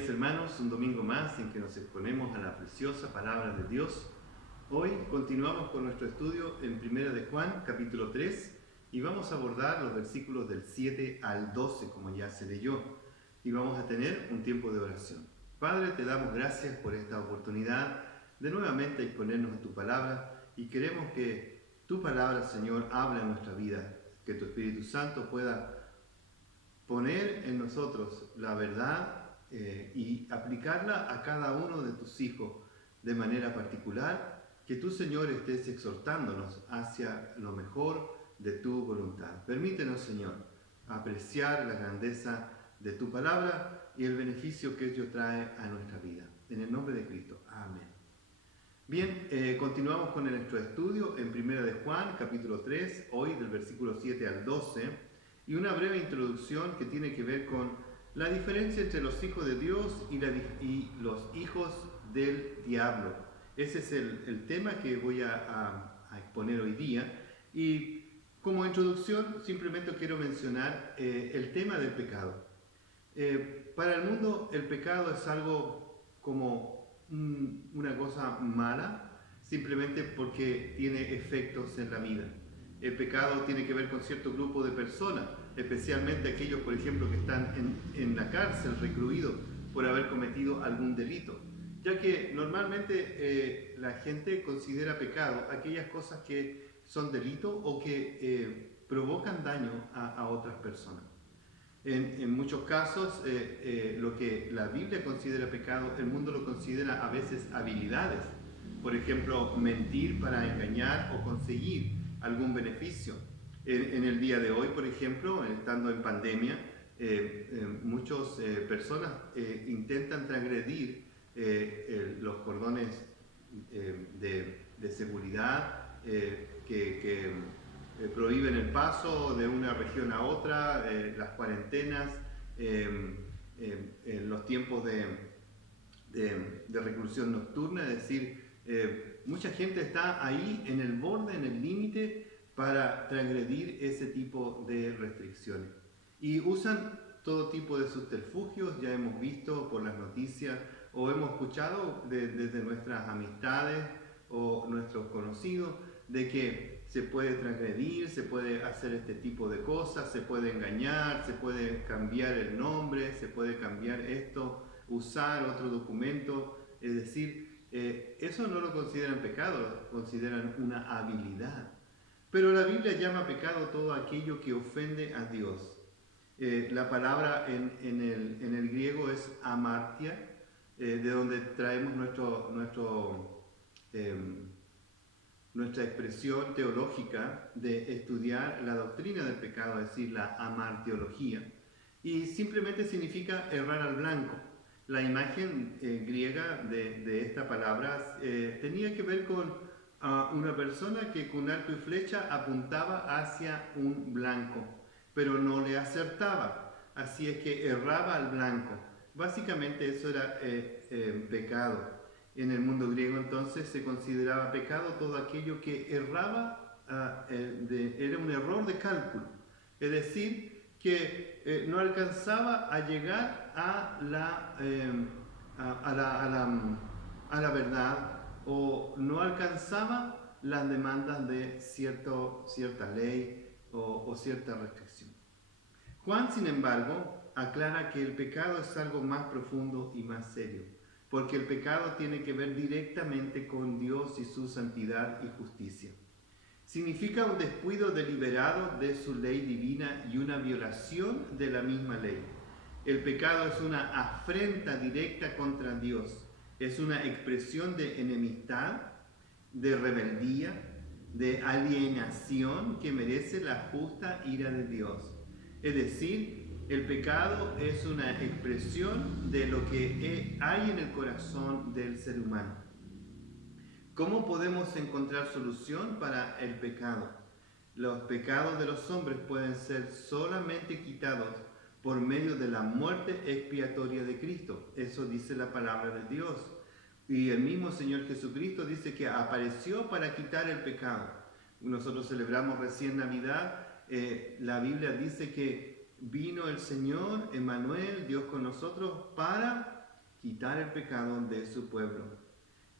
días, hermanos, un domingo más en que nos exponemos a la preciosa palabra de Dios. Hoy continuamos con nuestro estudio en Primera de Juan, capítulo 3, y vamos a abordar los versículos del 7 al 12, como ya se leyó, y vamos a tener un tiempo de oración. Padre, te damos gracias por esta oportunidad de nuevamente exponernos a tu palabra, y queremos que tu palabra, Señor, hable en nuestra vida, que tu Espíritu Santo pueda poner en nosotros la verdad y aplicarla a cada uno de tus hijos de manera particular, que tú, Señor, estés exhortándonos hacia lo mejor de tu voluntad. Permítenos, Señor, apreciar la grandeza de tu palabra y el beneficio que ello trae a nuestra vida. En el nombre de Cristo. Amén. Bien, continuamos con nuestro estudio en Primera de Juan, capítulo 3, hoy del versículo 7 al 12, y una breve introducción que tiene que ver con la diferencia entre los hijos de Dios y los hijos del diablo. Ese es el tema que voy a exponer hoy día. Y como introducción simplemente quiero mencionar el tema del pecado. Para el mundo el pecado es algo como una cosa mala, simplemente porque tiene efectos en la vida. El pecado tiene que ver con cierto grupo de personas, especialmente aquellos, por ejemplo, que están en la cárcel, recluidos por haber cometido algún delito, ya que normalmente la gente considera pecado aquellas cosas que son delito o que provocan daño a otras personas. En muchos casos, lo que la Biblia considera pecado, el mundo lo considera a veces habilidades. Por ejemplo, mentir para engañar o conseguir algún beneficio. En el día de hoy, por ejemplo, estando en pandemia, muchas personas intentan transgredir los cordones de seguridad que prohíben el paso de una región a otra, las cuarentenas, los tiempos de reclusión nocturna, es decir, mucha gente está ahí en el borde, en el límite, para transgredir ese tipo de restricciones. Y usan todo tipo de subterfugios, ya hemos visto por las noticias o hemos escuchado desde nuestras amistades o nuestros conocidos, de que se puede transgredir, se puede hacer este tipo de cosas, se puede engañar, se puede cambiar el nombre, se puede cambiar esto, usar otro documento, es decir, eso no lo consideran pecado, lo consideran una habilidad. Pero la Biblia llama pecado todo aquello que ofende a Dios. La palabra en el griego es amartia, de donde traemos nuestra expresión teológica de estudiar la doctrina del pecado, es decir, la amartiología. Y simplemente significa errar al blanco. La imagen griega de esta palabra tenía que ver con una persona que con arco y flecha apuntaba hacia un blanco, pero no le acertaba, así es que erraba al blanco. Básicamente eso era pecado. En el mundo griego entonces se consideraba pecado todo aquello que erraba, era un error de cálculo, es decir, que no alcanzaba a llegar a la verdad, o no alcanzaba las demandas de cierta ley o cierta restricción. Juan, sin embargo, aclara que el pecado es algo más profundo y más serio, porque el pecado tiene que ver directamente con Dios y su santidad y justicia. Significa un descuido deliberado de su ley divina y una violación de la misma ley. El pecado es una afrenta directa contra Dios, es una expresión de enemistad, de rebeldía, de alienación que merece la justa ira de Dios. Es decir, el pecado es una expresión de lo que hay en el corazón del ser humano. ¿Cómo podemos encontrar solución para el pecado? Los pecados de los hombres pueden ser solamente quitados por medio de la muerte expiatoria de Cristo. Eso dice la palabra de Dios. Y el mismo Señor Jesucristo dice que apareció para quitar el pecado. Nosotros celebramos recién Navidad. La Biblia dice que vino el Señor, Emmanuel, Dios con nosotros, para quitar el pecado de su pueblo.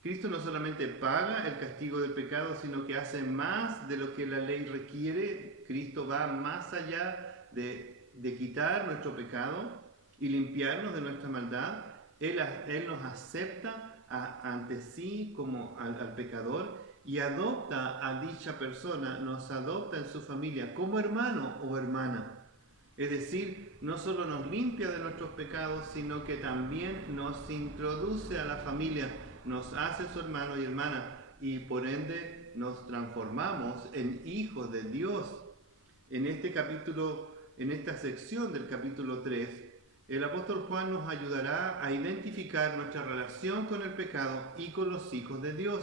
Cristo no solamente paga el castigo del pecado, sino que hace más de lo que la ley requiere. Cristo va más allá de quitar nuestro pecado y limpiarnos de nuestra maldad. Él nos acepta ante sí como al pecador y adopta a dicha persona, nos adopta en su familia como hermano o hermana. Es decir, no solo nos limpia de nuestros pecados, sino que también nos introduce a la familia, nos hace su hermano y hermana, y por ende nos transformamos en hijos de Dios. En este capítulo, en esta sección del capítulo 3, el apóstol Juan nos ayudará a identificar nuestra relación con el pecado y con los hijos de Dios.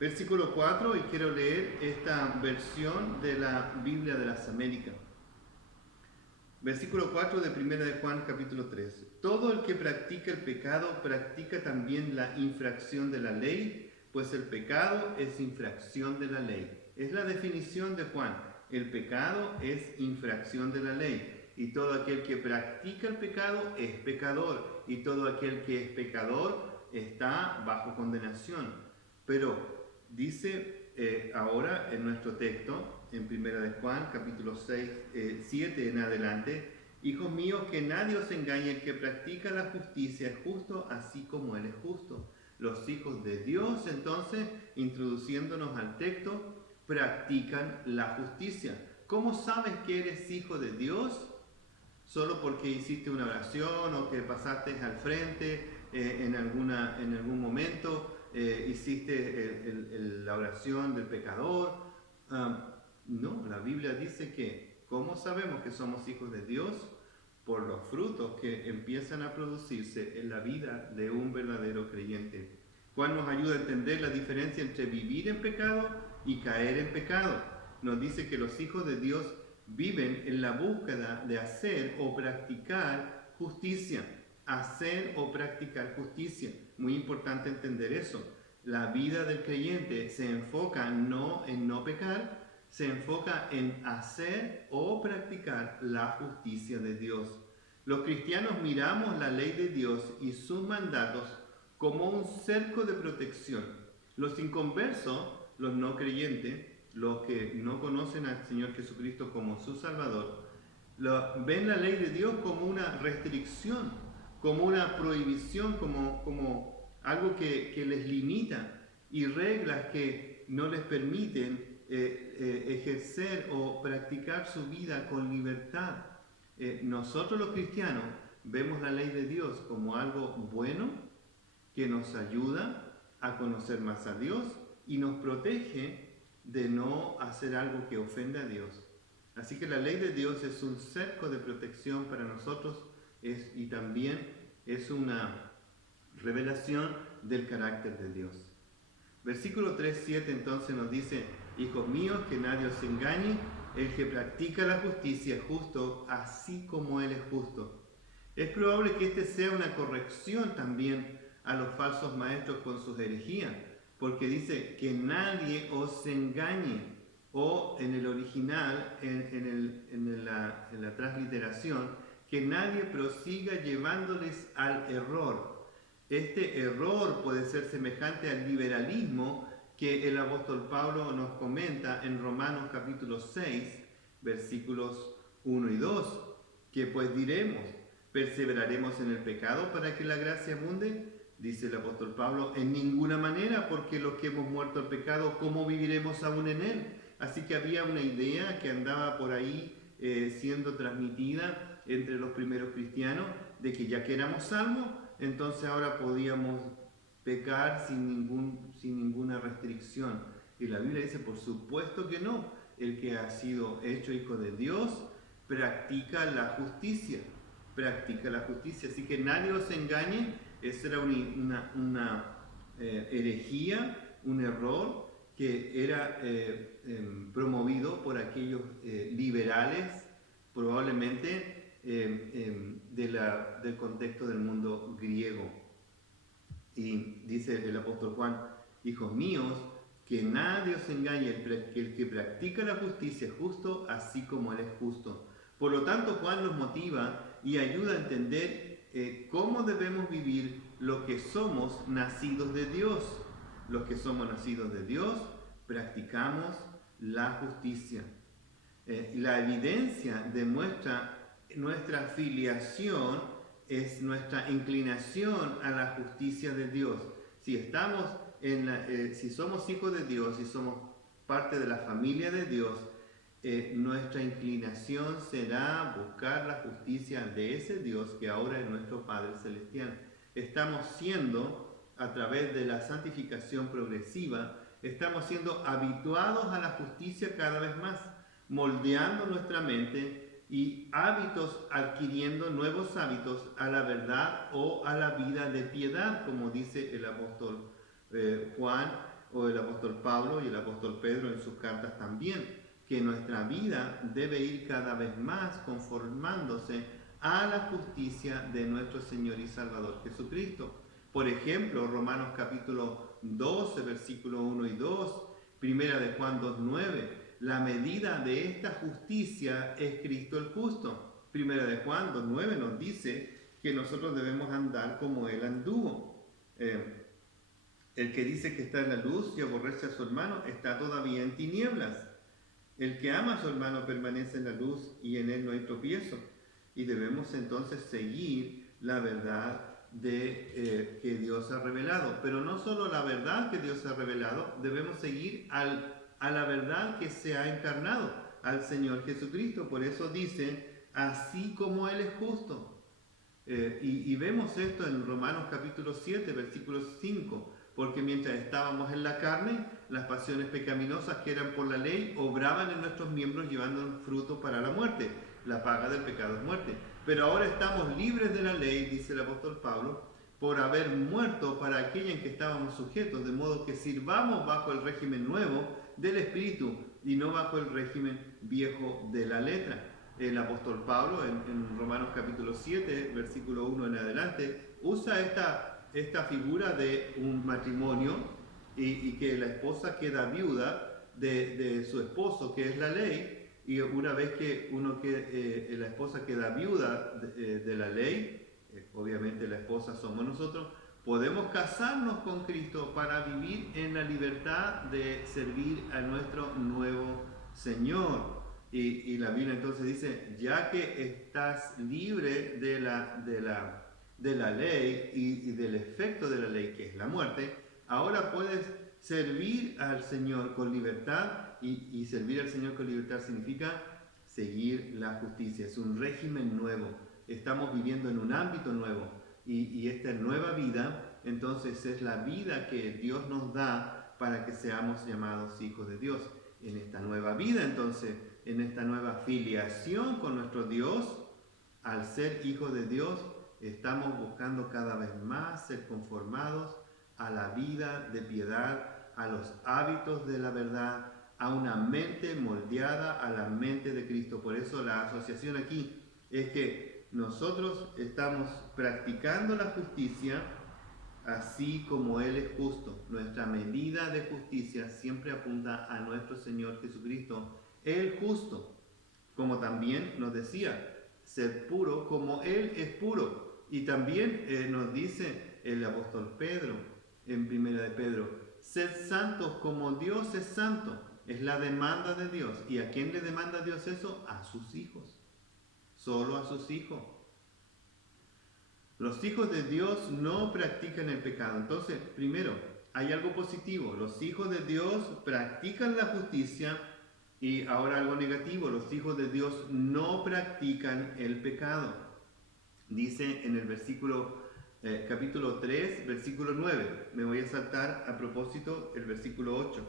Versículo 4, y quiero leer esta versión de la Biblia de las Américas. Versículo 4 de 1 de Juan capítulo 3. Todo el que practica el pecado practica también la infracción de la ley, pues el pecado es infracción de la ley. Es la definición de Juan. El pecado es infracción de la ley. Y todo aquel que practica el pecado es pecador. Y todo aquel que es pecador está bajo condenación. Pero dice ahora en nuestro texto, en 1 de Juan, capítulo 7 en adelante: hijos míos, que nadie os engañe, el que practica la justicia es justo, así como Él es justo. Los hijos de Dios, entonces, introduciéndonos al texto, practican la justicia. ¿Cómo sabes que eres hijo de Dios? ¿Solo porque hiciste una oración o que pasaste al frente en algún momento? ¿Hiciste la oración del pecador? No, la Biblia dice que, ¿cómo sabemos que somos hijos de Dios? Por los frutos que empiezan a producirse en la vida de un verdadero creyente. Juan nos ayuda a entender la diferencia entre vivir en pecado y caer en pecado. Nos dice que los hijos de Dios viven en la búsqueda de hacer o practicar justicia. Hacer o practicar justicia. Muy importante entender eso. La vida del creyente se enfoca no en no pecar, se enfoca en hacer o practicar la justicia de Dios. Los cristianos miramos la ley de Dios y sus mandatos como un cerco de protección. Los inconversos, los no creyentes, los que no conocen al Señor Jesucristo como su Salvador, ven la ley de Dios como una restricción, como una prohibición, como algo que les limita, y reglas que no les permiten ejercer o practicar su vida con libertad. Nosotros los cristianos vemos la ley de Dios como algo bueno que nos ayuda a conocer más a Dios y nos protege de no hacer algo que ofenda a Dios. Así que la ley de Dios es un cerco de protección para nosotros y también es una revelación del carácter de Dios. Versículo 3:7 entonces nos dice: hijos míos, que nadie os engañe, el que practica la justicia es justo, así como Él es justo. Es probable que este sea una corrección también a los falsos maestros con sus herejías, porque dice que nadie os engañe, o en el original, en la transliteración, que nadie prosiga llevándoles al error. Este error puede ser semejante al liberalismo que el apóstol Pablo nos comenta en Romanos capítulo 6, versículos 1 y 2, que pues diremos, ¿perseveraremos en el pecado para que la gracia abunde? Dice el apóstol Pablo, en ninguna manera, porque los que hemos muerto al pecado, ¿cómo viviremos aún en él? Así que había una idea que andaba por ahí siendo transmitida entre los primeros cristianos, de que ya que éramos salvos, entonces ahora podíamos pecar sin ninguna restricción. Y la Biblia dice, por supuesto que no. El que ha sido hecho hijo de Dios practica la justicia. Practica la justicia. Así que nadie os engañe. Esa era una herejía, un error que era promovido por aquellos liberales, probablemente del contexto del mundo griego. Y dice el apóstol Juan, hijos míos, que nadie os engañe, el que practica la justicia es justo, así como Él es justo. Por lo tanto, Juan nos motiva y ayuda a entender cómo debemos vivir los que somos nacidos de Dios. Los que somos nacidos de Dios practicamos la justicia. La evidencia demuestra nuestra filiación, es nuestra inclinación a la justicia de Dios. Si somos hijos de Dios y somos parte de la familia de Dios, nuestra inclinación será buscar la justicia de ese Dios que ahora es nuestro Padre Celestial. Estamos siendo, a través de la santificación progresiva, estamos siendo habituados a la justicia cada vez más, moldeando nuestra mente y adquiriendo nuevos hábitos a la verdad o a la vida de piedad, como dice el apóstol Juan o el apóstol Pablo y el apóstol Pedro en sus cartas también, que nuestra vida debe ir cada vez más conformándose a la justicia de nuestro Señor y Salvador Jesucristo. Por ejemplo, Romanos capítulo 12, versículo 1 y 2, Primera de Juan 2:9, la medida de esta justicia es Cristo el justo. Primera de Juan 2:9 nos dice que nosotros debemos andar como Él anduvo. El que dice que está en la luz y aborrece a su hermano está todavía en tinieblas. El que ama a su hermano permanece en la luz y en él no hay tropiezo. Y debemos entonces seguir la verdad que Dios ha revelado. Pero no solo la verdad que Dios ha revelado, debemos seguir a la verdad que se ha encarnado, al Señor Jesucristo. Por eso dice, así como Él es justo. Y vemos esto en Romanos capítulo 7, versículo 5. Porque mientras estábamos en la carne, las pasiones pecaminosas que eran por la ley obraban en nuestros miembros llevando fruto para la muerte. La paga del pecado es muerte. Pero ahora estamos libres de la ley, dice el apóstol Pablo, por haber muerto para aquella en que estábamos sujetos, de modo que sirvamos bajo el régimen nuevo del Espíritu y no bajo el régimen viejo de la letra. El apóstol Pablo en Romanos capítulo 7, versículo 1 en adelante, usa esta figura de un matrimonio y que la esposa queda viuda de su esposo, que es la ley, y una vez que la esposa queda viuda de la ley, obviamente la esposa somos nosotros, podemos casarnos con Cristo para vivir en la libertad de servir a nuestro nuevo Señor. Y la Biblia entonces dice, ya que estás libre de la ley y del efecto de la ley, que es la muerte, ahora puedes servir al Señor con libertad, y servir al Señor con libertad significa seguir la justicia. Es un régimen nuevo, estamos viviendo en un ámbito nuevo, y esta nueva vida entonces es la vida que Dios nos da para que seamos llamados hijos de Dios. En esta nueva vida entonces, en esta nueva filiación con nuestro Dios, al ser hijos de Dios, estamos buscando cada vez más ser conformados a la vida de piedad, a los hábitos de la verdad, a una mente moldeada a la mente de Cristo. Por eso la asociación aquí es que nosotros estamos practicando la justicia así como Él es justo. Nuestra medida de justicia siempre apunta a nuestro Señor Jesucristo, el justo. Como también nos decía, ser puro como Él es puro. Y también nos dice el apóstol Pedro, en Primera de Pedro, sed santos como Dios es santo. Es la demanda de Dios. ¿Y a quién le demanda Dios eso? A sus hijos. Solo a sus hijos. Los hijos de Dios no practican el pecado. Entonces, primero, hay algo positivo. Los hijos de Dios practican la justicia. Y ahora algo negativo. Los hijos de Dios no practican el pecado. Dice en el capítulo 3, versículo 9. Me voy a saltar a propósito el versículo 8.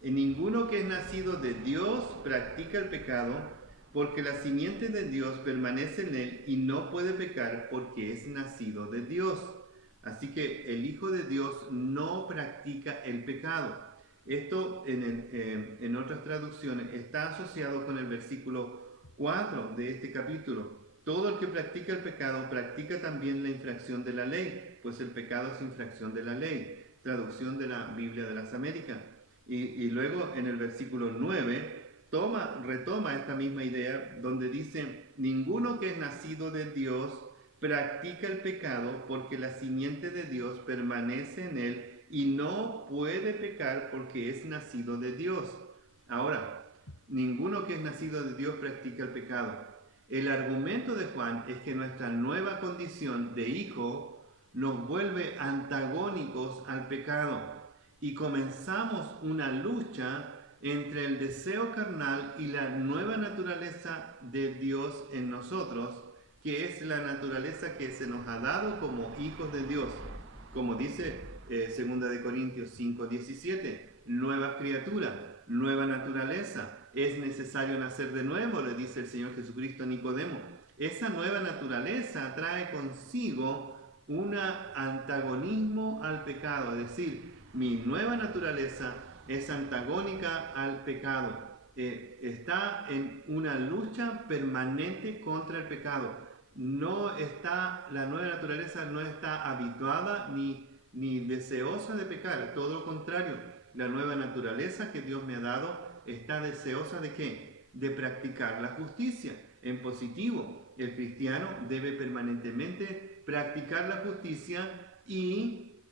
Y ninguno que es nacido de Dios practica el pecado, porque la simiente de Dios permanece en él y no puede pecar porque es nacido de Dios. Así que el Hijo de Dios no practica el pecado. Esto en otras traducciones está asociado con el versículo 4 de este capítulo. Todo el que practica el pecado practica también la infracción de la ley, pues el pecado es infracción de la ley. Traducción de la Biblia de las Américas. Y luego en el versículo 9 retoma esta misma idea donde dice, ninguno que es nacido de Dios practica el pecado porque la simiente de Dios permanece en él y no puede pecar porque es nacido de Dios. Ahora, ninguno que es nacido de Dios practica el pecado. El argumento de Juan es que nuestra nueva condición de hijo nos vuelve antagónicos al pecado y comenzamos una lucha entre el deseo carnal y la nueva naturaleza de Dios en nosotros, que es la naturaleza que se nos ha dado como hijos de Dios. Como dice 2 de Corintios 5:17, nueva criatura, nueva naturaleza. Es necesario nacer de nuevo, le dice el Señor Jesucristo a Nicodemo. Esa nueva naturaleza trae consigo un antagonismo al pecado, es decir, mi nueva naturaleza es antagónica al pecado. Está en una lucha permanente contra el pecado. La nueva naturaleza no está habituada ni deseosa de pecar, todo lo contrario, la nueva naturaleza que Dios me ha dado está deseosa ¿de qué? De practicar la justicia. En positivo, el cristiano debe permanentemente practicar la justicia y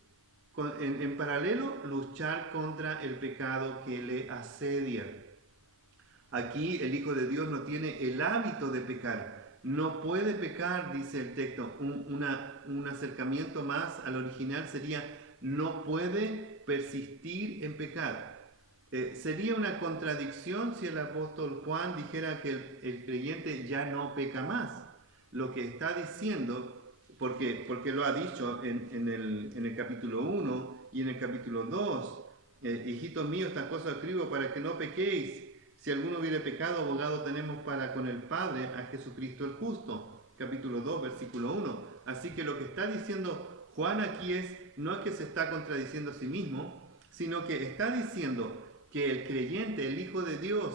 en paralelo luchar contra el pecado que le asedia. Aquí el Hijo de Dios no tiene el hábito de pecar, no puede pecar, dice el texto. Un acercamiento más al original sería no puede persistir en pecar. Sería una contradicción si el apóstol Juan dijera que el creyente ya no peca más. Lo que está diciendo, porque lo ha dicho en el capítulo 1 y en el capítulo 2, hijitos míos, estas cosas escribo para que no pequéis. Si alguno hubiere pecado, abogado tenemos para con el Padre, a Jesucristo el justo. Capítulo 2, versículo 1. Así que lo que está diciendo Juan aquí no es que se está contradiciendo a sí mismo, sino que está diciendo que el creyente, el Hijo de Dios,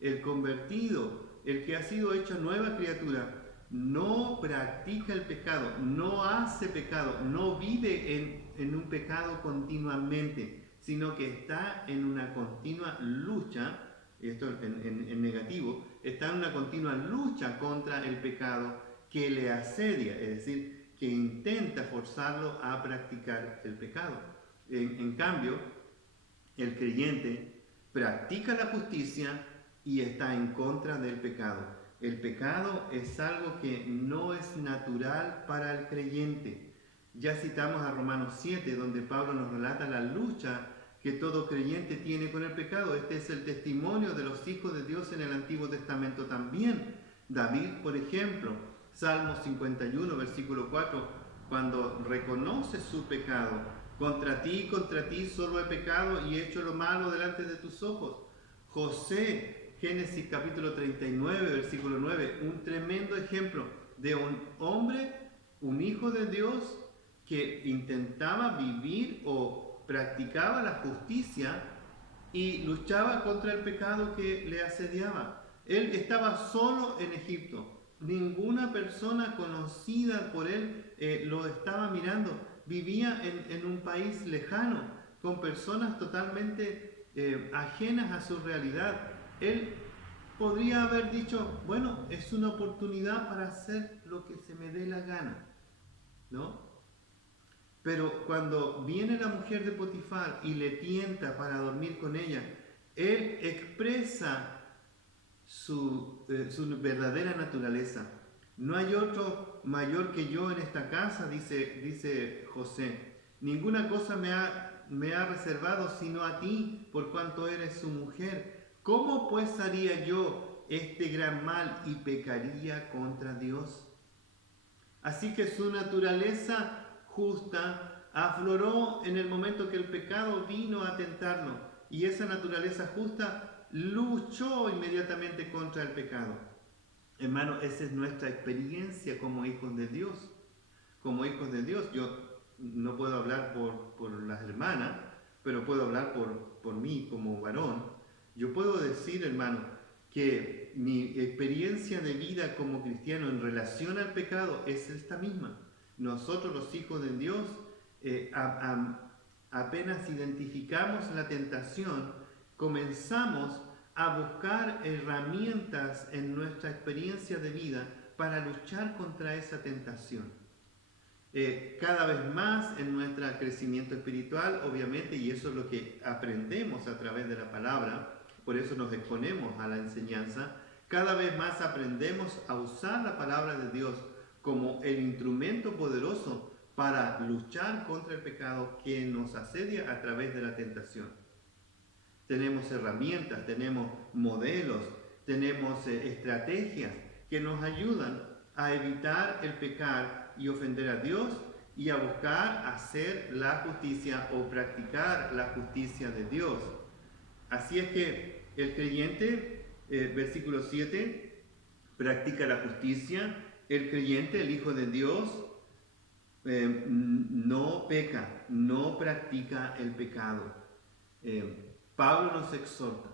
el convertido, el que ha sido hecho nueva criatura, no practica el pecado, no hace pecado, no vive en un pecado continuamente, sino que está en una continua lucha, esto en negativo, está en una continua lucha contra el pecado que le asedia, es decir, que intenta forzarlo a practicar el pecado. En cambio, el creyente practica la justicia y está en contra del pecado. El pecado es algo que no es natural para el creyente. Ya citamos a Romanos 7, donde Pablo nos relata la lucha que todo creyente tiene con el pecado. Este es el testimonio de los hijos de Dios en el Antiguo Testamento también. David, por ejemplo, Salmo 51, versículo 4, cuando reconoce su pecado: contra ti solo he pecado y he hecho lo malo delante de tus ojos. José, Génesis capítulo 39, versículo 9, un tremendo ejemplo de un hombre, un hijo de Dios, que intentaba vivir o practicaba la justicia y luchaba contra el pecado que le asediaba. Él estaba solo en Egipto. Ninguna persona conocida por él lo estaba mirando. Vivía en un país lejano, con personas totalmente ajenas a su realidad. Él podría haber dicho: bueno, es una oportunidad para hacer lo que se me dé la gana, ¿no? Pero cuando viene la mujer de Potifar y le tienta para dormir con ella, él expresa su verdadera naturaleza. No hay otro mayor que yo en esta casa, dice José. Ninguna cosa me ha reservado sino a ti, por cuanto eres su mujer. ¿Cómo pues haría yo este gran mal y pecaría contra Dios? Así que su naturaleza justa afloró en el momento que el pecado vino a tentarlo, y esa naturaleza justa luchó inmediatamente contra el pecado. Hermano, esa es nuestra experiencia como hijos de Dios. Como hijos de Dios, yo no puedo hablar por las hermanas, pero puedo hablar por mí como varón. Yo puedo decir, hermano, que mi experiencia de vida como cristiano en relación al pecado es esta misma. Nosotros, los hijos de Dios, apenas identificamos la tentación, comenzamos a buscar herramientas en nuestra experiencia de vida para luchar contra esa tentación. Cada vez más en nuestro crecimiento espiritual, obviamente, y eso es lo que aprendemos a través de la palabra, por eso nos exponemos a la enseñanza, cada vez más aprendemos a usar la palabra de Dios como el instrumento poderoso para luchar contra el pecado que nos asedia a través de la tentación. Tenemos herramientas, tenemos modelos, tenemos estrategias que nos ayudan a evitar el pecar y ofender a Dios y a buscar hacer la justicia o practicar la justicia de Dios. Así es que el creyente, versículo 7, practica la justicia. El creyente, el Hijo de Dios, no peca, no practica el pecado. Pablo nos exhorta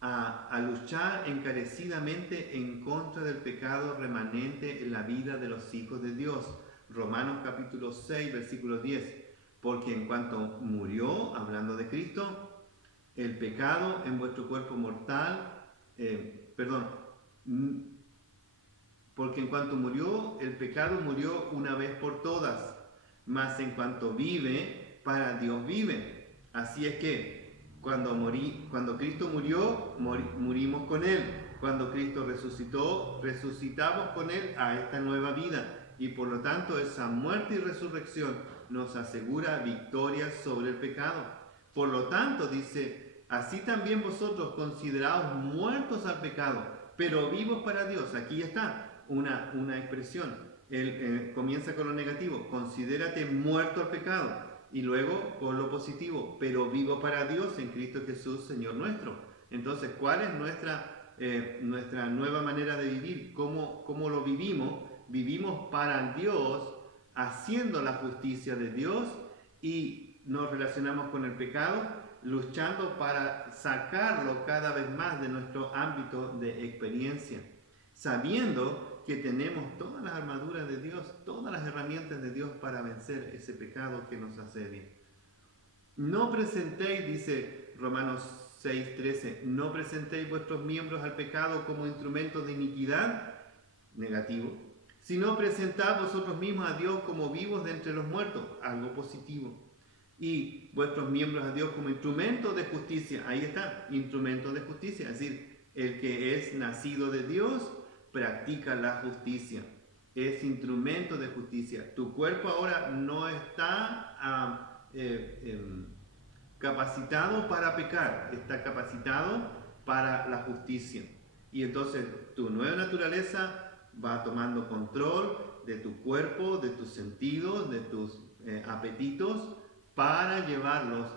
a luchar encarecidamente en contra del pecado remanente en la vida de los hijos de Dios. Romanos capítulo 6, versículo 10. Porque en cuanto murió, hablando de Cristo, el pecado en vuestro cuerpo mortal, porque en cuanto murió, el pecado murió una vez por todas, mas en cuanto vive, para Dios vive. Así es que cuando Cristo murió, murimos con Él. Cuando Cristo resucitó, resucitamos con Él a esta nueva vida. Y por lo tanto, esa muerte y resurrección nos asegura victoria sobre el pecado. Por lo tanto, dice, así también vosotros consideraos muertos al pecado, pero vivos para Dios. Aquí está una expresión. Él comienza con lo negativo, considérate muerto al pecado. Y luego con lo positivo, pero vivo para Dios en Cristo Jesús, Señor nuestro. Entonces, ¿cuál es nuestra nueva manera de vivir? ¿Cómo lo vivimos? Vivimos para Dios, haciendo la justicia de Dios, y nos relacionamos con el pecado, luchando para sacarlo cada vez más de nuestro ámbito de experiencia, sabiendo que tenemos todas las armaduras de Dios, todas las herramientas de Dios para vencer ese pecado que nos asedia. No presentéis, dice Romanos 6:13, no presentéis vuestros miembros al pecado como instrumentos de iniquidad, negativo, sino presentad vosotros mismos a Dios como vivos de entre los muertos, algo positivo, y vuestros miembros a Dios como instrumentos de justicia. Ahí está, instrumentos de justicia, es decir, el que es nacido de Dios practica la justicia, es instrumento de justicia. Tu cuerpo ahora no está capacitado para pecar, está capacitado para la justicia. Y entonces tu nueva naturaleza va tomando control de tu cuerpo, de tus sentidos, de tus apetitos, para llevarlos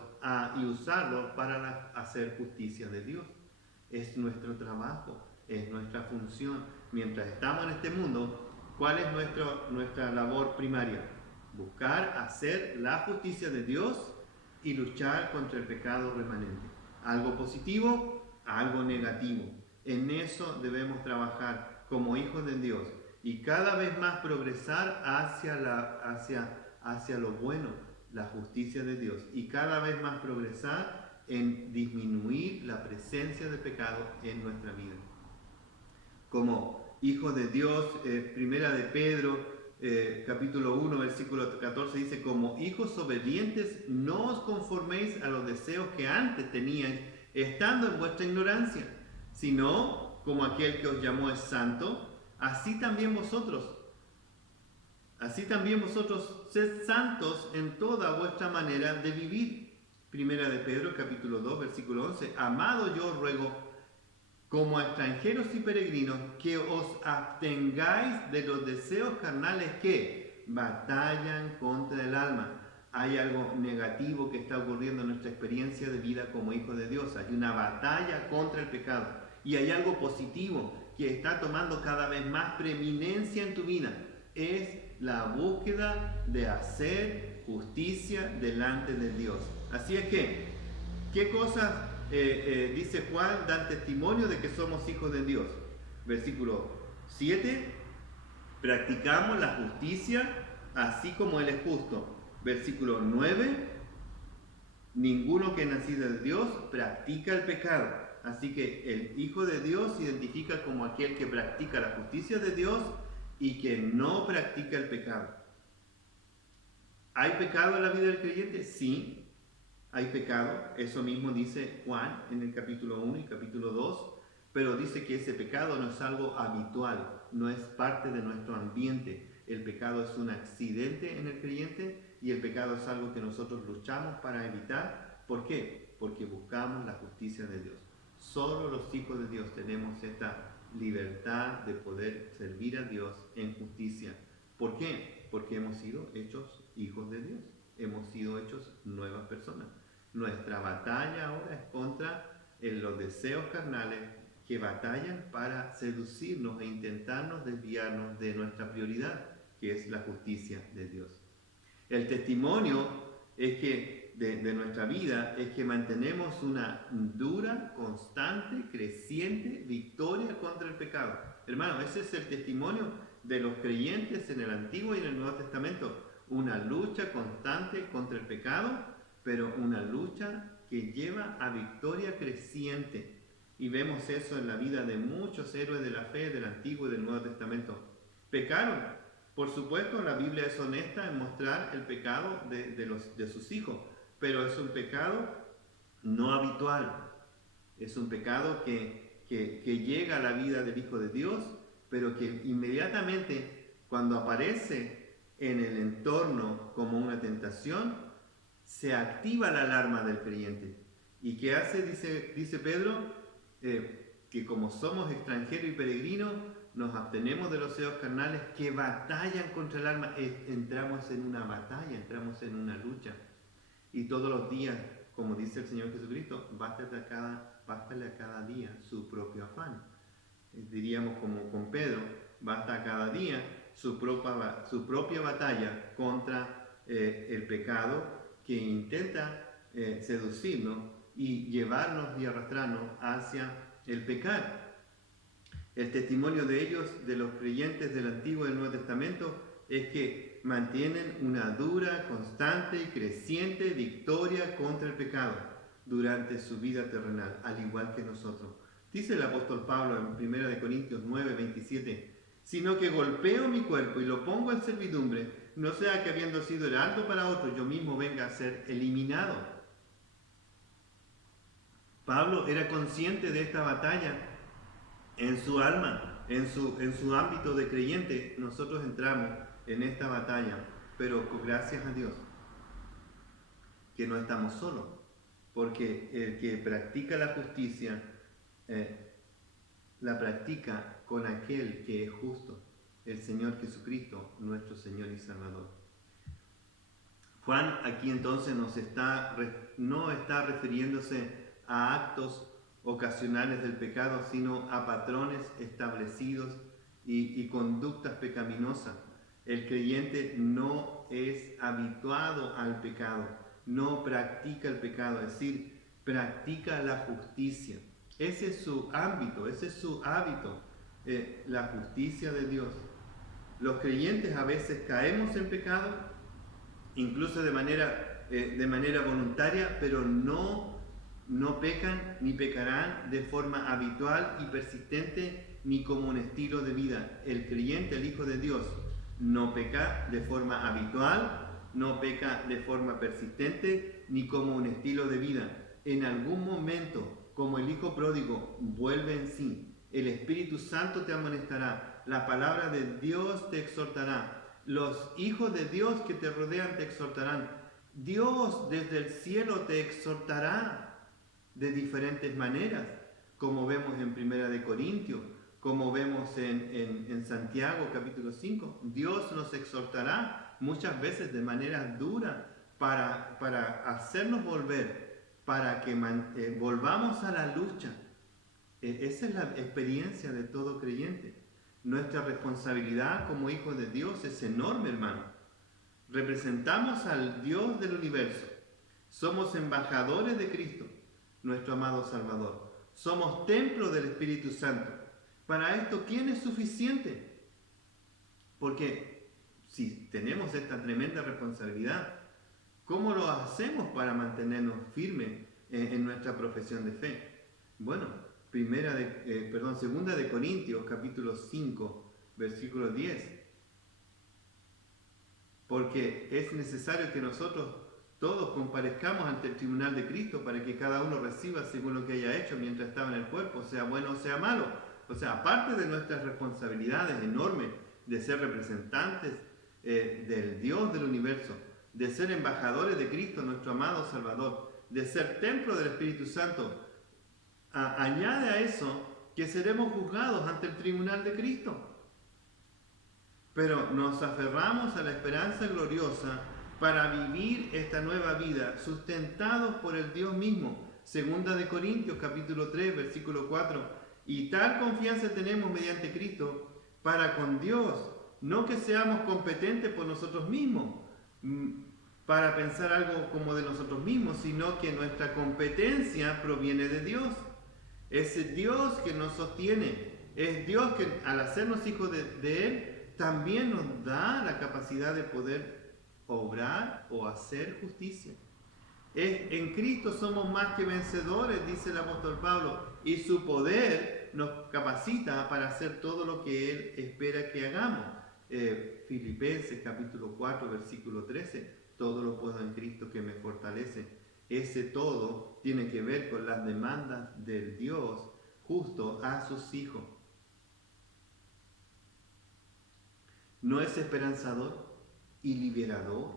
y usarlos para hacer justicia de Dios. Es nuestro trabajo, es nuestra función. Mientras estamos en este mundo, ¿cuál es nuestra labor primaria? Buscar hacer la justicia de Dios y luchar contra el pecado remanente. Algo positivo, algo negativo. En eso debemos trabajar como hijos de Dios y cada vez más progresar hacia lo bueno, la justicia de Dios, y cada vez más progresar en disminuir la presencia de pecado en nuestra vida. Como hijos de Dios, primera de Pedro, capítulo 1, versículo 14, dice, como hijos obedientes, no os conforméis a los deseos que antes teníais, estando en vuestra ignorancia, sino como aquel que os llamó es santo, así también vosotros sed santos en toda vuestra manera de vivir. Primera de Pedro, capítulo 2, versículo 11, amado, yo os ruego, como extranjeros y peregrinos, que os abstengáis de los deseos carnales que batallan contra el alma. Hay algo negativo que está ocurriendo en nuestra experiencia de vida como hijos de Dios. Hay una batalla contra el pecado. Y hay algo positivo que está tomando cada vez más preeminencia en tu vida. Es la búsqueda de hacer justicia delante de Dios. Así es que, ¿qué cosas dice Juan, dan testimonio de que somos hijos de Dios? Versículo 7, practicamos la justicia así como Él es justo. Versículo 9, Ninguno que es nacido de Dios practica el pecado. Así que el Hijo de Dios se identifica como aquel que practica la justicia de Dios y que no practica el pecado. ¿Hay pecado en la vida del creyente? Sí, hay pecado. Eso mismo dice Juan en el capítulo 1 y capítulo 2. Pero dice que ese pecado no es algo habitual, no es parte de nuestro ambiente. El pecado es un accidente en el creyente y el pecado es algo que nosotros luchamos para evitar. ¿Por qué? Porque buscamos la justicia de Dios. Solo los hijos de Dios tenemos esta libertad de poder servir a Dios en justicia. ¿Por qué? Porque hemos sido hechos hijos de Dios. Hemos sido hechos nuevas personas. Nuestra batalla ahora es contra los deseos carnales que batallan para seducirnos e intentarnos desviarnos de nuestra prioridad, que es la justicia de Dios. El testimonio es que de nuestra vida es que mantenemos una dura, constante, creciente victoria contra el pecado. Hermano, ese es el testimonio de los creyentes en el Antiguo y en el Nuevo Testamento. Una lucha constante contra el pecado, pero una lucha que lleva a victoria creciente. Y vemos eso en la vida de muchos héroes de la fe del Antiguo y del Nuevo Testamento. Pecaron. Por supuesto, la Biblia es honesta en mostrar el pecado de sus hijos, pero es un pecado no habitual. Es un pecado que llega a la vida del Hijo de Dios, pero que inmediatamente, cuando aparece en el entorno como una tentación, se activa la alarma del creyente. ¿Y qué hace? Dice Pedro, que como somos extranjeros y peregrinos, nos abstenemos de los deseos carnales que batallan contra el alma. Entramos en una batalla, entramos en una lucha. Y todos los días, como dice el Señor Jesucristo, bástale a cada día su propio afán. Diríamos como con Pedro, basta a cada día su propia batalla contra el pecado que intenta seducirnos y llevarnos y arrastrarnos hacia el pecado. El testimonio de ellos, de los creyentes del Antiguo y del Nuevo Testamento, es que mantienen una dura, constante y creciente victoria contra el pecado durante su vida terrenal, al igual que nosotros. Dice el apóstol Pablo en 1 Corintios 9, 27, sino que golpeo mi cuerpo y lo pongo en servidumbre, no sea que habiendo sido heraldo para otro, yo mismo venga a ser eliminado. Pablo era consciente de esta batalla en su alma, en su ámbito de creyente. Nosotros entramos en esta batalla, pero gracias a Dios que no estamos solos, porque el que practica la justicia la practica con aquel que es justo, el Señor Jesucristo, nuestro Señor y Salvador. Juan aquí entonces no está refiriéndose a actos ocasionales del pecado, sino a patrones establecidos y conductas pecaminosas. El creyente no es habituado al pecado, no practica el pecado, es decir, practica la justicia. Ese es su ámbito, ese es su hábito, la justicia de Dios. Los creyentes a veces caemos en pecado, incluso de manera voluntaria, pero no pecan ni pecarán de forma habitual y persistente ni como un estilo de vida. El creyente, el Hijo de Dios, no peca de forma habitual, no peca de forma persistente ni como un estilo de vida. En algún momento, como el Hijo pródigo, vuelve en sí. El Espíritu Santo te amonestará, la palabra de Dios te exhortará, los hijos de Dios que te rodean te exhortarán. Dios desde el cielo te exhortará de diferentes maneras, como vemos en 1 Corintios, como vemos en Santiago capítulo 5. Dios nos exhortará muchas veces de manera dura para hacernos volver, para que volvamos a la lucha. Esa es la experiencia de todo creyente. Nuestra responsabilidad como hijos de Dios es enorme, hermano. Representamos al Dios del universo. Somos embajadores de Cristo, nuestro amado Salvador. Somos templo del Espíritu Santo. Para esto, ¿quién es suficiente? Porque si tenemos esta tremenda responsabilidad, ¿Cómo lo hacemos para mantenernos firmes en nuestra profesión de fe? Bueno, segunda de Corintios, capítulo 5, versículo 10. Porque es necesario que nosotros todos comparezcamos ante el tribunal de Cristo para que cada uno reciba según lo que haya hecho mientras estaba en el cuerpo, sea bueno o sea malo. O sea, aparte de nuestras responsabilidades enormes de ser representantes del Dios del universo, de ser embajadores de Cristo, nuestro amado Salvador, de ser templo del Espíritu Santo, añade a eso que seremos juzgados ante el tribunal de Cristo. Pero nos aferramos a la esperanza gloriosa para vivir esta nueva vida, sustentados por el Dios mismo. Segunda de Corintios, capítulo 3, versículo 4. Y tal confianza tenemos mediante Cristo para con Dios, no que seamos competentes por nosotros mismos, para pensar algo como de nosotros mismos, sino que nuestra competencia proviene de Dios. Es Dios que nos sostiene, es Dios que al hacernos hijos de Él, también nos da la capacidad de poder obrar o hacer justicia. En Cristo somos más que vencedores, dice el apóstol Pablo, y su poder nos capacita para hacer todo lo que Él espera que hagamos. Filipenses capítulo 4, versículo 13, todo lo puedo en Cristo que me fortalece. Ese todo tiene que ver con las demandas del Dios justo a sus hijos. ¿No es esperanzador y liberador?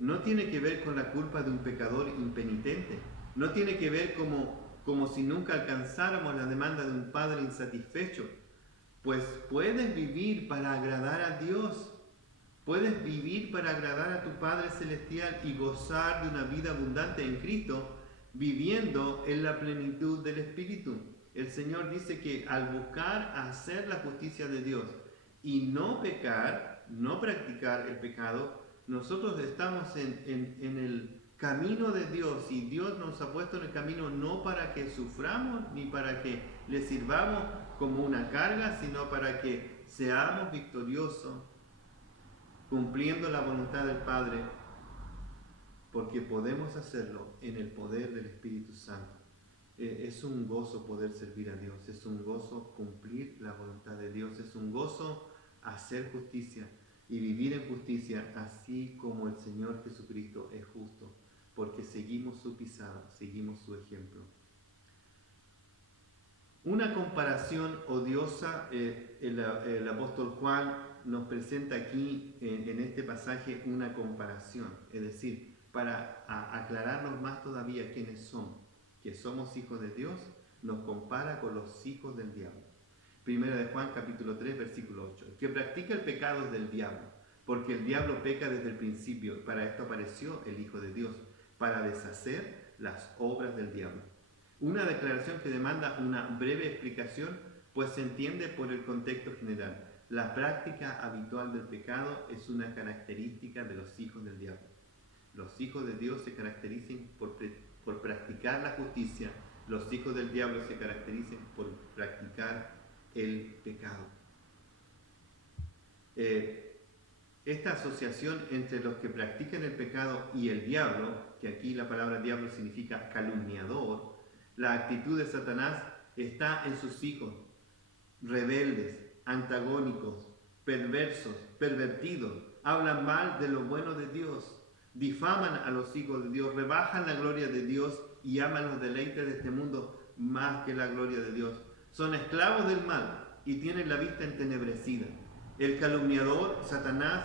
No tiene que ver con la culpa de un pecador impenitente. No tiene que ver como si nunca alcanzáramos la demanda de un padre insatisfecho. Pues puedes vivir para agradar a Dios. Puedes vivir para agradar a tu Padre Celestial y gozar de una vida abundante en Cristo, viviendo en la plenitud del Espíritu. El Señor dice que al buscar hacer la justicia de Dios y no pecar, no practicar el pecado, nosotros estamos en el camino de Dios, y Dios nos ha puesto en el camino no para que suframos ni para que le sirvamos como una carga, sino para que seamos victoriosos, cumpliendo la voluntad del Padre, porque podemos hacerlo en el poder del Espíritu Santo. Es un gozo poder servir a Dios, es un gozo cumplir la voluntad de Dios, es un gozo hacer justicia y vivir en justicia, así como el Señor Jesucristo es justo, porque seguimos su pisada, seguimos su ejemplo. Una comparación odiosa, el apóstol Juan nos presenta aquí en este pasaje una comparación, es decir, para aclararnos más todavía quiénes somos, que somos hijos de Dios, nos compara con los hijos del diablo. Primera de Juan capítulo 3 versículo 8. El que practica el pecado es del diablo, porque el diablo peca desde el principio. Para esto apareció el Hijo de Dios, para deshacer las obras del diablo. Una declaración que demanda una breve explicación, pues se entiende por el contexto general. La práctica habitual del pecado es una característica de los hijos del diablo. Los hijos de Dios se caracterizan por practicar la justicia. Los hijos del diablo se caracterizan por practicar el pecado. Esta asociación entre los que practican el pecado y el diablo, que aquí la palabra diablo significa calumniador, la actitud de Satanás está en sus hijos, rebeldes, antagónicos, perversos, pervertidos, hablan mal de lo bueno de Dios, difaman a los hijos de Dios, rebajan la gloria de Dios y aman los deleites de este mundo más que la gloria de Dios. Son esclavos del mal y tienen la vista entenebrecida. El calumniador, Satanás,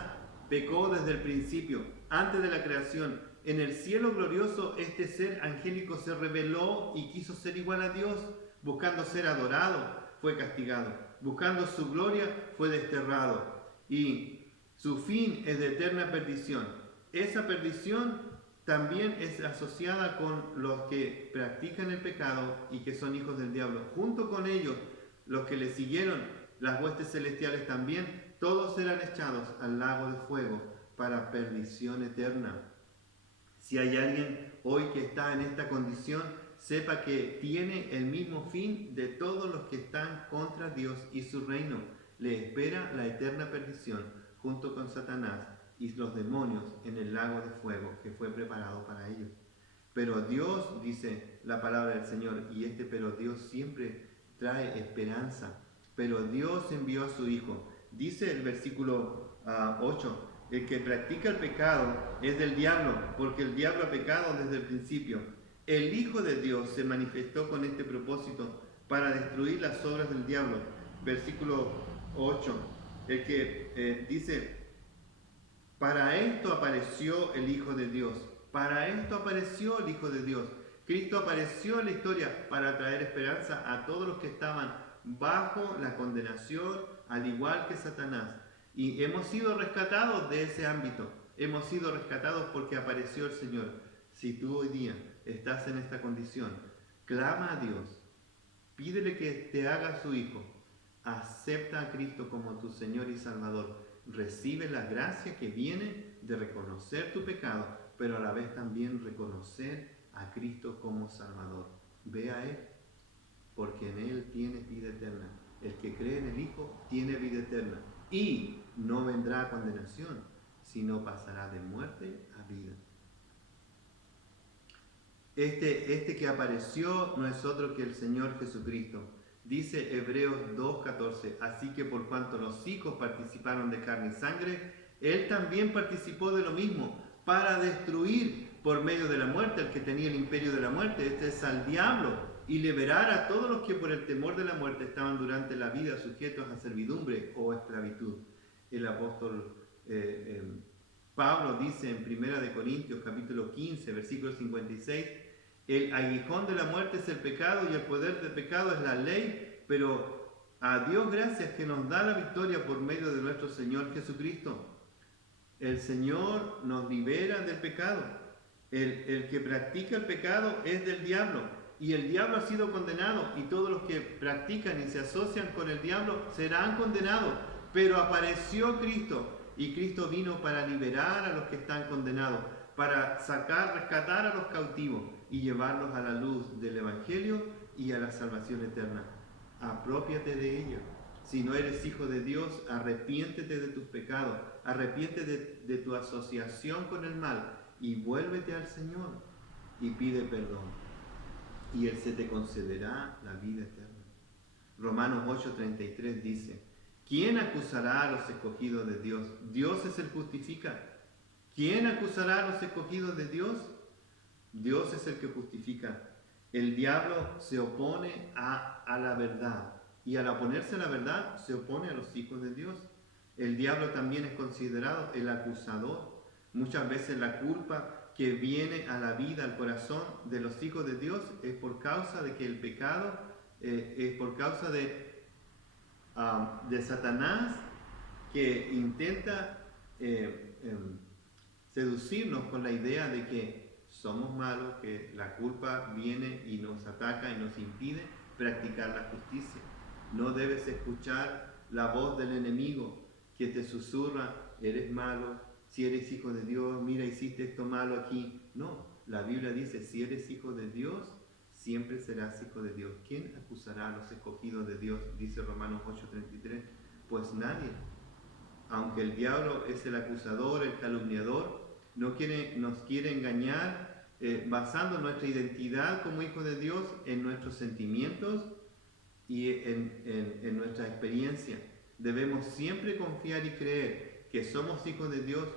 pecó desde el principio, antes de la creación. En el cielo glorioso, este ser angélico se rebeló y quiso ser igual a Dios. Buscando ser adorado, fue castigado. Buscando su gloria, fue desterrado. Y su fin es de eterna perdición. Esa perdición también es asociada con los que practican el pecado y que son hijos del diablo. Junto con ellos, los que le siguieron, las huestes celestiales también, todos serán echados al lago de fuego para perdición eterna. Si hay alguien hoy que está en esta condición, sepa que tiene el mismo fin de todos los que están contra Dios y su reino. Le espera la eterna perdición junto con Satanás y los demonios en el lago de fuego que fue preparado para ellos. Pero Dios, dice la palabra del Señor, pero Dios siempre trae esperanza. Pero Dios envió a su Hijo. Dice el versículo 8, el que practica el pecado es del diablo, porque el diablo ha pecado desde el principio. El Hijo de Dios se manifestó con este propósito para destruir las obras del diablo. Versículo 8, el que dice, para esto apareció el Hijo de Dios. Para esto apareció el Hijo de Dios. Cristo apareció en la historia para traer esperanza a todos los que estaban bajo la condenación, al igual que Satanás. Y hemos sido rescatados de ese ámbito. Hemos sido rescatados porque apareció el Señor. Si tú hoy día estás en esta condición, clama a Dios. Pídele que te haga su Hijo. Acepta a Cristo como tu Señor y Salvador. Recibe la gracia que viene de reconocer tu pecado, pero a la vez también reconocer a Cristo como Salvador. Ve a Él, porque en Él tienes vida eterna. El que cree en el Hijo tiene vida eterna y no vendrá a condenación, sino pasará de muerte a vida. Este que apareció no es otro que el Señor Jesucristo. Dice Hebreos 2:14, así que por cuanto los hijos participaron de carne y sangre, Él también participó de lo mismo, para destruir por medio de la muerte al que tenía el imperio de la muerte, este es al diablo, y liberar a todos los que por el temor de la muerte estaban durante la vida sujetos a servidumbre o esclavitud. El apóstol Pablo dice en 1 Corintios capítulo 15, versículo 56, el aguijón de la muerte es el pecado y el poder del pecado es la ley, pero a Dios gracias que nos da la victoria por medio de nuestro Señor Jesucristo. El Señor nos libera del pecado. El que practica el pecado es del diablo, y el diablo ha sido condenado, y todos los que practican y se asocian con el diablo serán condenados. Pero apareció Cristo, y Cristo vino para liberar a los que están condenados, para rescatar a los cautivos y llevarlos a la luz del Evangelio y a la salvación eterna. Aprópiate de ella. Si no eres hijo de Dios, arrepiéntete de tus pecados, arrepiéntete de tu asociación con el mal y vuélvete al Señor y pide perdón. Y Él se te concederá la vida eterna. Romanos 8:33 dice, ¿quién acusará a los escogidos de Dios? Dios es el que justifica. ¿Quién acusará a los escogidos de Dios? Dios es el que justifica. El diablo se opone a la verdad. Y al oponerse a la verdad, se opone a los hijos de Dios. El diablo también es considerado el acusador. Muchas veces la culpa que viene a la vida, al corazón de los hijos de Dios, es por causa de que el pecado, es por causa de Satanás, que intenta seducirnos con la idea de que somos malos, que la culpa viene y nos ataca y nos impide practicar la justicia. No debes escuchar la voz del enemigo que te susurra, eres malo, si eres hijo de Dios, mira, hiciste esto malo aquí. No, la Biblia dice, si eres hijo de Dios, siempre serás hijo de Dios. ¿Quién acusará a los escogidos de Dios? Dice Romanos 8:33. Pues nadie. Aunque el diablo es el acusador, el calumniador, nos quiere engañar basando nuestra identidad como hijos de Dios en nuestros sentimientos y en nuestra experiencia. Debemos siempre confiar y creer que somos hijos de Dios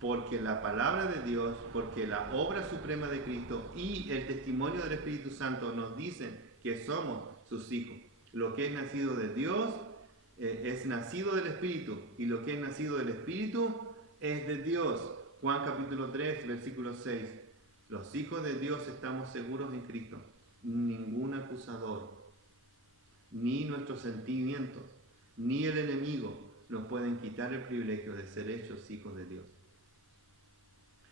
porque la palabra de Dios, porque la obra suprema de Cristo y el testimonio del Espíritu Santo nos dicen que somos sus hijos. Lo que es nacido de Dios es nacido del Espíritu, y lo que es nacido del Espíritu es de Dios. Juan capítulo 3, versículo 6. Los hijos de Dios estamos seguros en Cristo. Ningún acusador, ni nuestros sentimientos, ni el enemigo nos pueden quitar el privilegio de ser hechos hijos de Dios.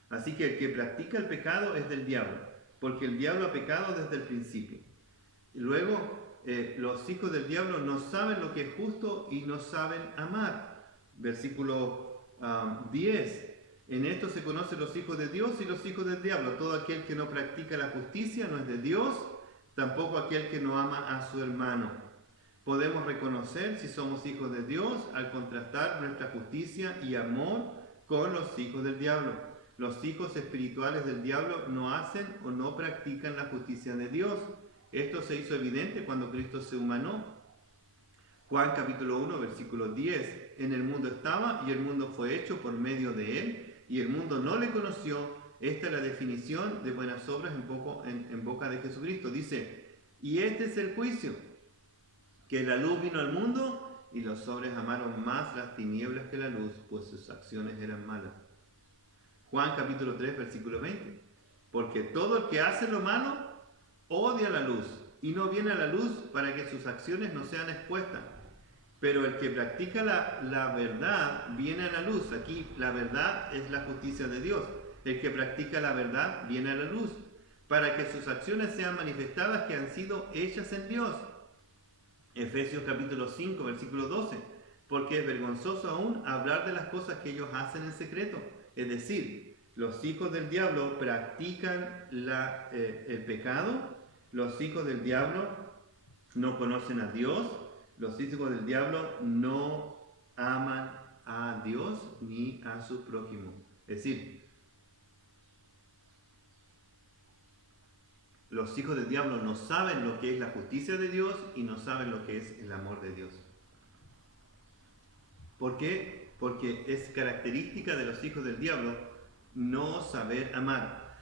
Así que el que practica el pecado es del diablo, porque el diablo ha pecado desde el principio. Y luego, los hijos del diablo no saben lo que es justo y no saben amar. Versículo 10. En esto se conocen los hijos de Dios y los hijos del diablo. Todo aquel que no practica la justicia no es de Dios, tampoco aquel que no ama a su hermano. Podemos reconocer si somos hijos de Dios al contrastar nuestra justicia y amor con los hijos del diablo. Los hijos espirituales del diablo no hacen o no practican la justicia de Dios. Esto se hizo evidente cuando Cristo se humanó. Juan capítulo 1, versículo 10. En el mundo estaba y el mundo fue hecho por medio de él y el mundo no le conoció. Esta es la definición de buenas obras en boca de Jesucristo. Dice, y este es el juicio, que la luz vino al mundo y los hombres amaron más las tinieblas que la luz, pues sus acciones eran malas. Juan capítulo 3, versículo 20. Porque todo el que hace lo malo odia la luz y no viene a la luz para que sus acciones no sean expuestas. Pero el que practica la verdad viene a la luz. Aquí la verdad es la justicia de Dios. El que practica la verdad viene a la luz para que sus acciones sean manifestadas que han sido hechas en Dios. Efesios capítulo 5, versículo 12. Porque es vergonzoso aún hablar de las cosas que ellos hacen en secreto. Es decir, los hijos del diablo practican el pecado. Los hijos del diablo no conocen a Dios. Los hijos del diablo no aman a Dios ni a su prójimo. Es decir, los hijos del diablo no saben lo que es la justicia de Dios y no saben lo que es el amor de Dios. ¿Por qué? Porque es característica de los hijos del diablo no saber amar.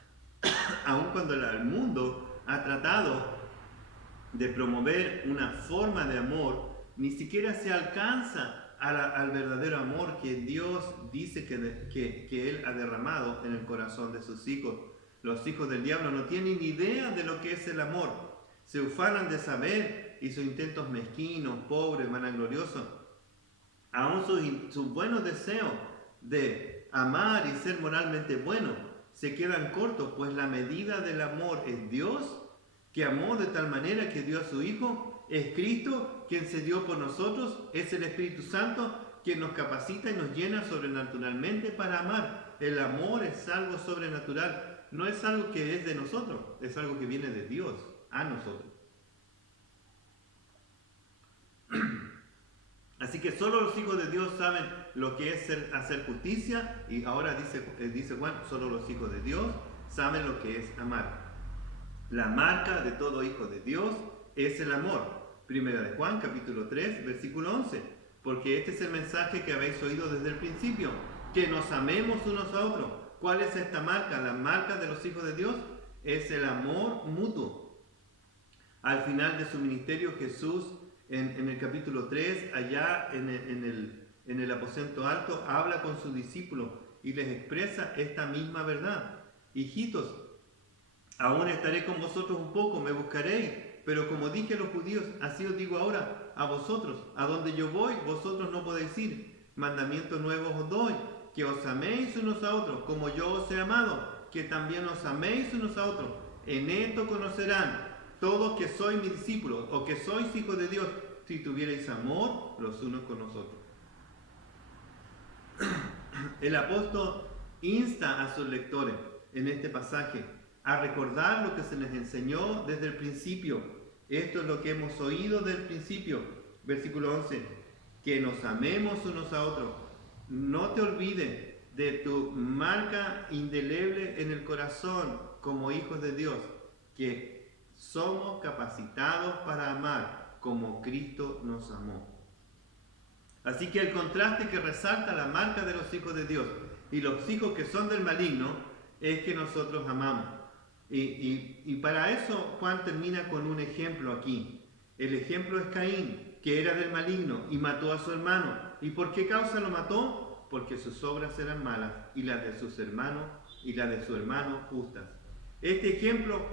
Aun cuando el mundo ha tratado de promover una forma de amor, ni siquiera se alcanza al verdadero amor que Dios dice que Él ha derramado en el corazón de sus hijos. Los hijos del diablo no tienen ni idea de lo que es el amor. Se ufanan de saber y sus intentos mezquinos, pobres, vanagloriosos, aún sus buenos deseos de amar y ser moralmente buenos, se quedan cortos, pues la medida del amor es Dios, que amó de tal manera que dio a su Hijo, es Cristo, quien se dio por nosotros, es el Espíritu Santo, quien nos capacita y nos llena sobrenaturalmente para amar. El amor es algo sobrenatural. No es algo que es de nosotros, es algo que viene de Dios a nosotros. Así que solo los hijos de Dios saben lo que es hacer justicia, y ahora dice Juan, solo los hijos de Dios saben lo que es amar. La marca de todo hijo de Dios es el amor. Primera de Juan, capítulo 3, versículo 11. Porque este es el mensaje que habéis oído desde el principio, que nos amemos unos a otros. ¿Cuál es esta marca? La marca de los hijos de Dios es el amor mutuo. Al final de su ministerio, Jesús, en el capítulo 3, allá en el aposento alto, habla con sus discípulos y les expresa esta misma verdad. Hijitos, aún estaré con vosotros un poco, me buscaréis, pero como dije a los judíos, así os digo ahora a vosotros, a donde yo voy, vosotros no podéis ir. Mandamientos nuevos os doy, que os améis unos a otros, como yo os he amado, que también os améis unos a otros. En esto conocerán todos que sois mis discípulos, o que sois hijos de Dios, si tuvierais amor los unos con los otros. El apóstol insta a sus lectores en este pasaje a recordar lo que se les enseñó desde el principio. Esto es lo que hemos oído del principio. Versículo 11, que nos amemos unos a otros. No te olvides de tu marca indeleble en el corazón como hijos de Dios, que somos capacitados para amar como Cristo nos amó. Así que el contraste que resalta la marca de los hijos de Dios y los hijos que son del maligno es que nosotros amamos. Y para eso Juan termina con un ejemplo aquí. El ejemplo es Caín, que era del maligno y mató a su hermano. ¿Y por qué causa lo mató? Porque sus obras eran malas y las de sus hermanos y las de su hermano justas. Este ejemplo,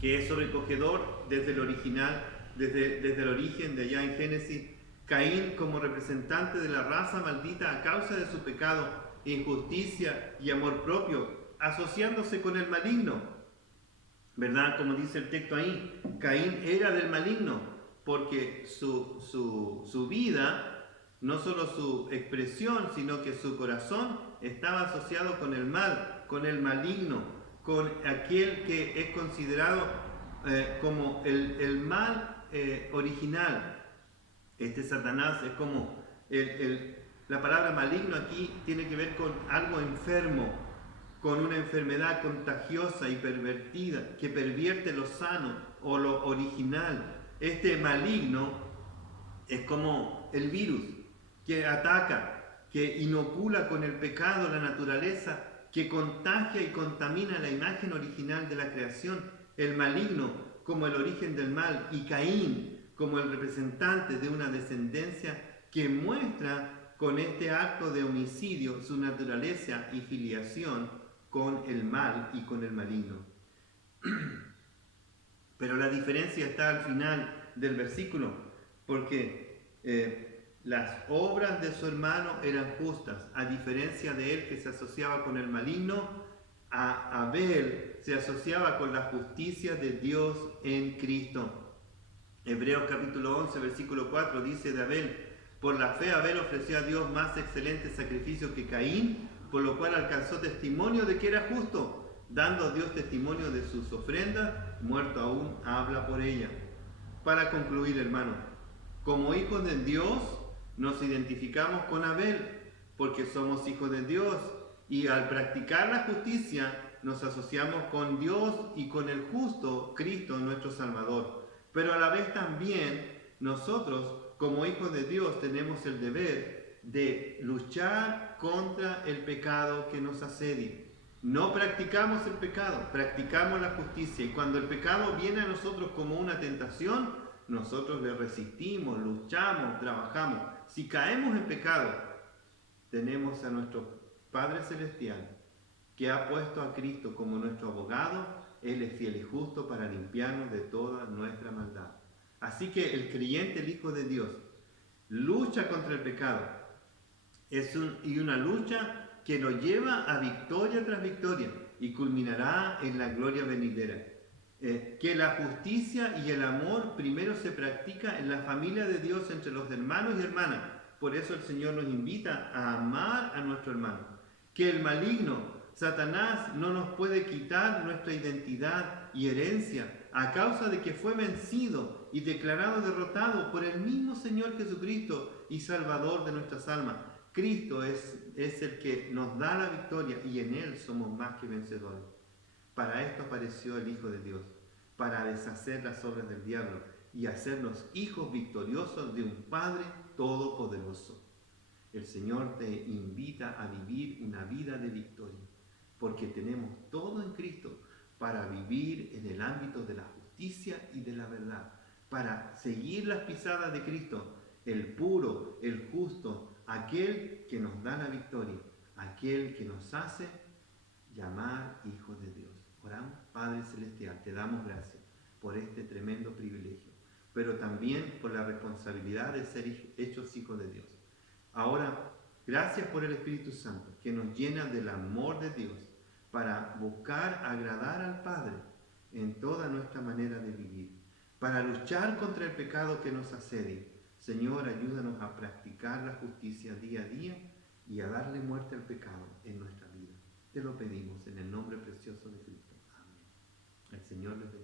que es sobrecogedor desde el original, desde el origen de allá en Génesis, Caín como representante de la raza maldita a causa de su pecado, injusticia y amor propio, asociándose con el maligno, ¿verdad? Como dice el texto ahí, Caín era del maligno, porque su vida, no solo su expresión, sino que su corazón estaba asociado con el mal, con el maligno, con aquel que es considerado como el mal original. Este Satanás es como La palabra maligno aquí tiene que ver con algo enfermo, con una enfermedad contagiosa y pervertida, que pervierte lo sano o lo original. Este maligno es como el virus que ataca, que inocula con el pecado la naturaleza, que contagia y contamina la imagen original de la creación. El maligno como el origen del mal y Caín como el representante de una descendencia que muestra con este acto de homicidio su naturaleza y filiación con el mal y con el maligno. Pero la diferencia está al final del versículo, porque las obras de su hermano eran justas, a diferencia de él que se asociaba con el maligno. A Abel se asociaba con la justicia de Dios en Cristo. Hebreos capítulo 11, versículo 4 dice de Abel: por la fe Abel ofreció a Dios más excelente sacrificio que Caín, por lo cual alcanzó testimonio de que era justo, dando a Dios testimonio de sus ofrendas, muerto aún habla por ella. Para concluir, hermano, como hijos de Dios nos identificamos con Abel, porque somos hijos de Dios, y al practicar la justicia nos asociamos con Dios y con el justo Cristo nuestro Salvador. Pero a la vez también nosotros, como hijos de Dios, tenemos el deber de luchar contra el pecado que nos asedia. No practicamos el pecado, practicamos la justicia. Y cuando el pecado viene a nosotros como una tentación, nosotros le resistimos, luchamos, trabajamos. Si caemos en pecado, tenemos a nuestro Padre Celestial, que ha puesto a Cristo como nuestro abogado. Él es fiel y justo para limpiarnos de toda nuestra maldad. Así que el creyente, el Hijo de Dios, lucha contra el pecado. Y una lucha que lo lleva a victoria tras victoria y culminará en la gloria venidera. Que la justicia y el amor primero se practica en la familia de Dios entre los hermanos y hermanas. Por eso el Señor nos invita a amar a nuestro hermano. Que el maligno, Satanás, no nos puede quitar nuestra identidad y herencia a causa de que fue vencido y declarado derrotado por el mismo Señor Jesucristo y Salvador de nuestras almas. Cristo es el que nos da la victoria y en Él somos más que vencedores. Para esto apareció el Hijo de Dios, para deshacer las obras del diablo y hacernos hijos victoriosos de un Padre todopoderoso. El Señor te invita a vivir una vida de victoria, porque tenemos todo en Cristo para vivir en el ámbito de la justicia y de la verdad, para seguir las pisadas de Cristo, el puro, el justo, aquel que nos da la victoria, aquel que nos hace llamar hijos de Dios. Oramos. Padre Celestial, te damos gracias por este tremendo privilegio, pero también por la responsabilidad de ser hechos hijos de Dios. Ahora, gracias por el Espíritu Santo, que nos llena del amor de Dios para buscar agradar al Padre en toda nuestra manera de vivir, para luchar contra el pecado que nos asedia. Señor, ayúdanos a practicar la justicia día a día y a darle muerte al pecado en nuestra vida. Te lo pedimos en el nombre precioso de Cristo. Amén. El Señor les bendiga.